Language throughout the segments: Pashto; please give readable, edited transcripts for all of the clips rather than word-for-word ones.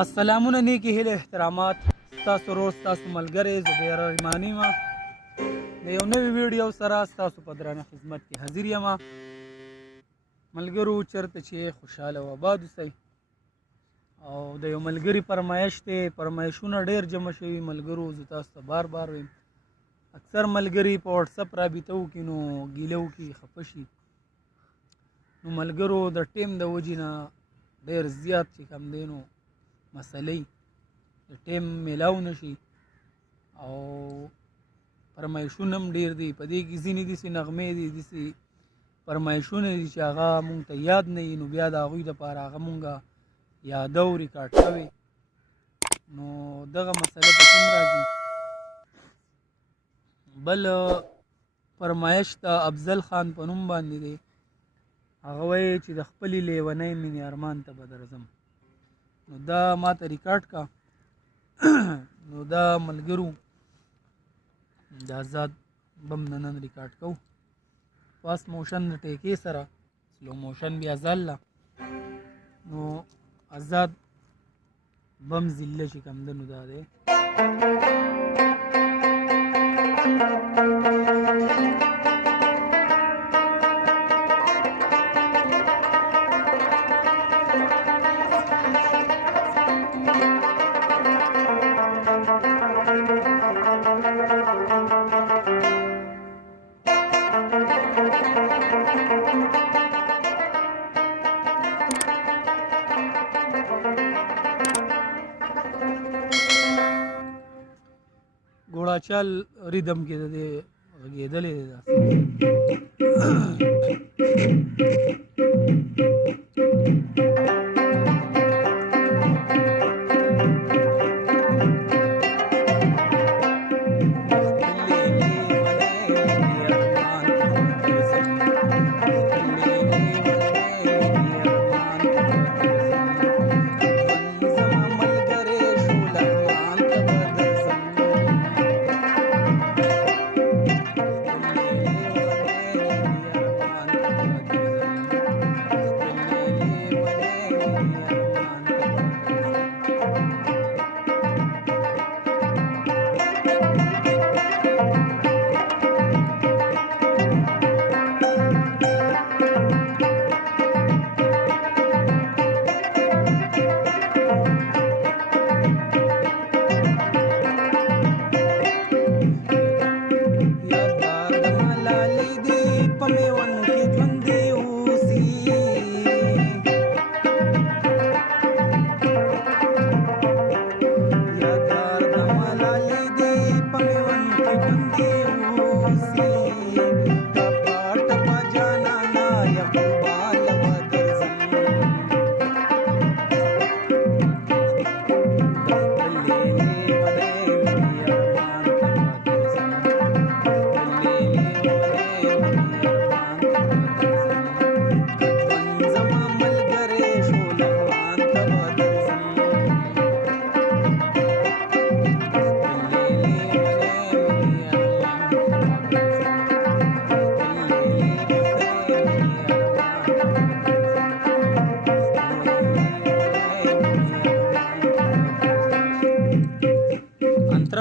السلامونه نیکی هیله احترامات ستاسو ورور ستاسو ملګری زبیر رحماني ما د یو نوي ویډیو سره ستاسو په درانه خدمت کې حاضر یم. ملګرو چېرته چې خوشحاله او آباد اوسئ او د یو ملګري فرمایش دی، فرمایشونه ډېر جمع شوي ملګرو. زه تاسو ته بار بار وایم اکثر ملګري په وټسپ رابطه وکړي نو ګیله وکړي، خفه شي. نو ملګرو د ټیم د وجې نه ډېر زیات چې کوم دی نو مسلې د ټیم میلاو نشي او فرمایشونه هم ډېر دي. په دې کې ځینې داسې نغمې دي، داسې فرمایشونه دي چې هغه مونږ ته یاد نه وي، نو بیا د هغوی دپاره هغه مونږ یادو ریکارډ کوي. نو دغه مسله په کوم راځي؟ بل فرمایش د افضل خان په نوم باندې دی. هغه وایي چې د خپلې لیونۍ مینې ارمان ته به درځم. نو دا ما ته ریکارډ کا. نو دا ملګرو د آزاد بم نن ریکارډ کو فاست موشن د ټیکې سره، سلو موشن بیا ځله. نو آزاد بم ضلع چې کوم دی نو دا دی. ګوړاچال ریدم کې د دې غږېدلې دی داسې.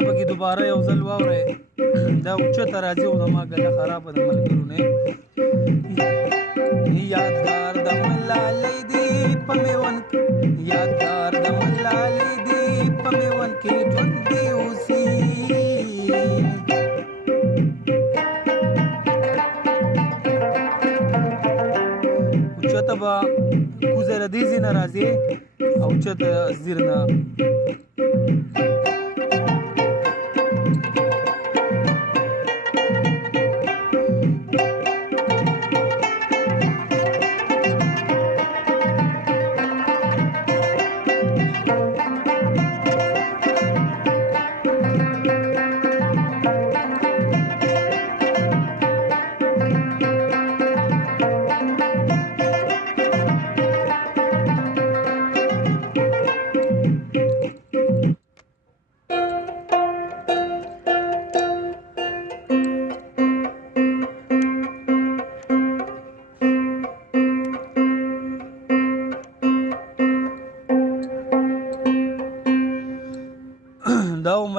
پکې دوباره یو ځل واورئ. دا اوچته راځي او زما ګله خرابه د ملګرو نه. یادګار د ملالۍ دی په میوند کې، یادګار د ملالۍ دی په میوند کې ژوندی اوسي. اوچته به کوزه له دې ځای نه راځي او اوچته ځیر نه.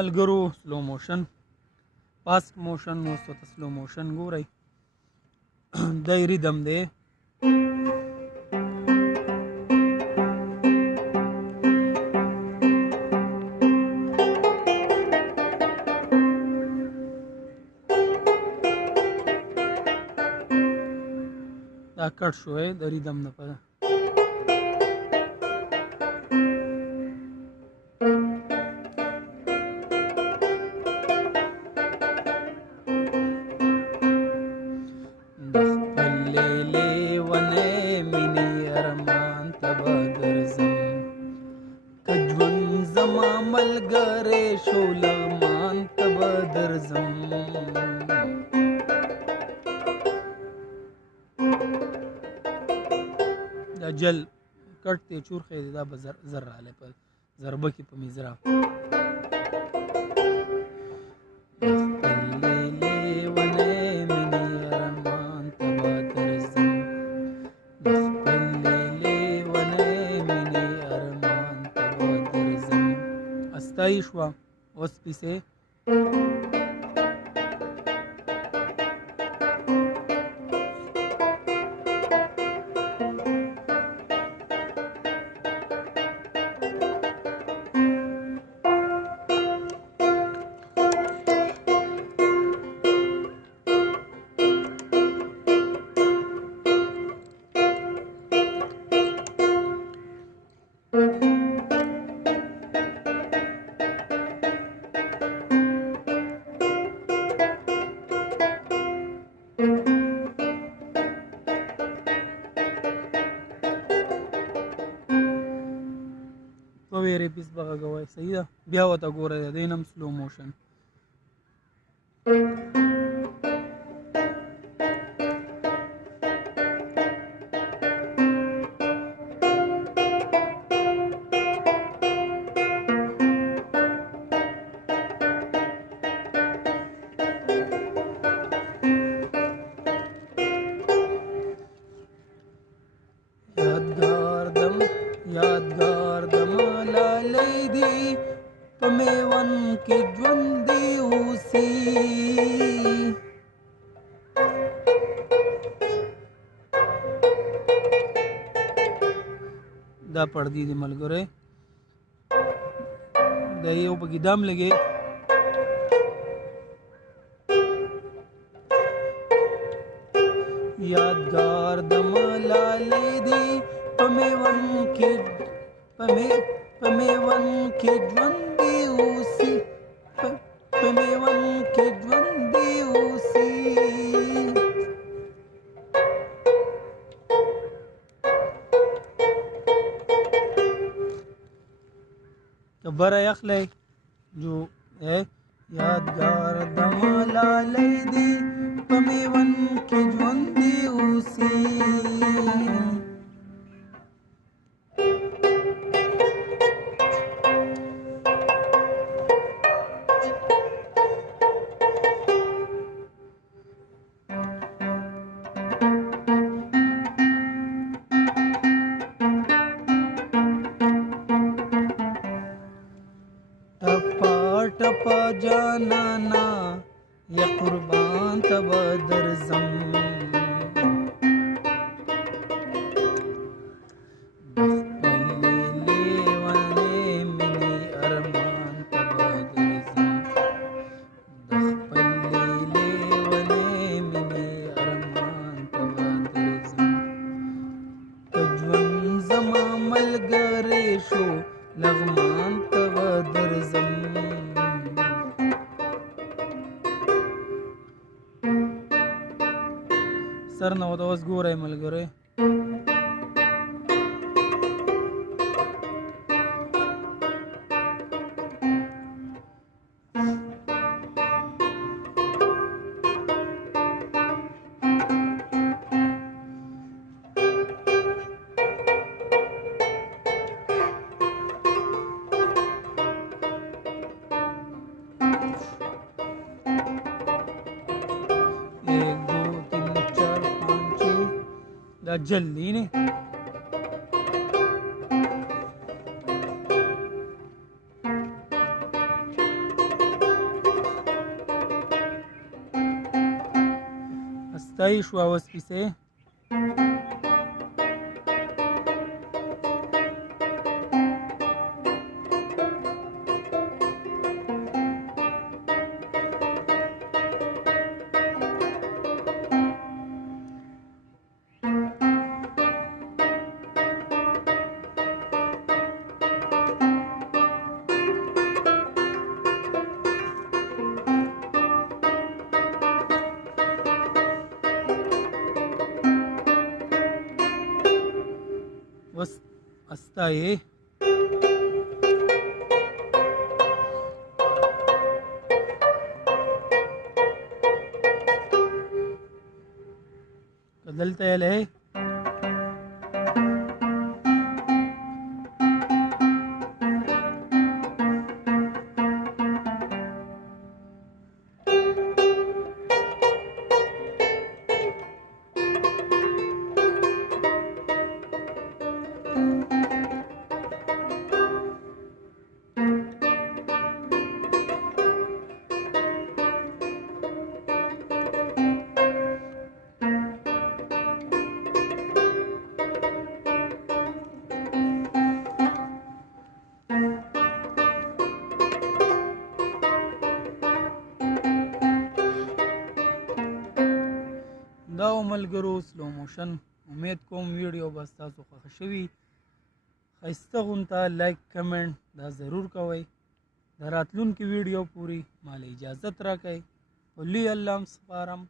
ملګرو سلو موشن فاست موشن اوس ته سلو موشن ګورئ دا ریدم دی دا کټ شوی د ریدم نه په دا جل کټ ته چورخې دا به زر رالی په ضربه کې په میزرا استایی شوه اوس پیسې ویری پیس بغږوئ صحیح ده بیا ورته ګورئ د دې نم سلو موشن یادګار د ملالۍ دی په میوند کې ژوندی اوسي دا پردي دي ملګری دا یو پکې دم لګي یادګار د ملالۍ دی په میوند کې ژوندی اوسي په میوند کې ژوندی اوسي کبره یخلی جو یادګار د ملالۍ دی په میوند کې ژوندی اوسي ټپا جانانا یا قربان تبا درزم سر نه وته اوس ګورئ ملګری دا جلدی نه استایي شو اوس پیسې اوس استایي که دلته یې دا ملګرو سلو موشن امید کوم ویډیو به ستاسو خوښه شوي ښایسته غونته لایک کمنټ دا ضرور کوئ د راتلونکي ویډیو پورې مال اجازت راکئ په لوی الله م سپارم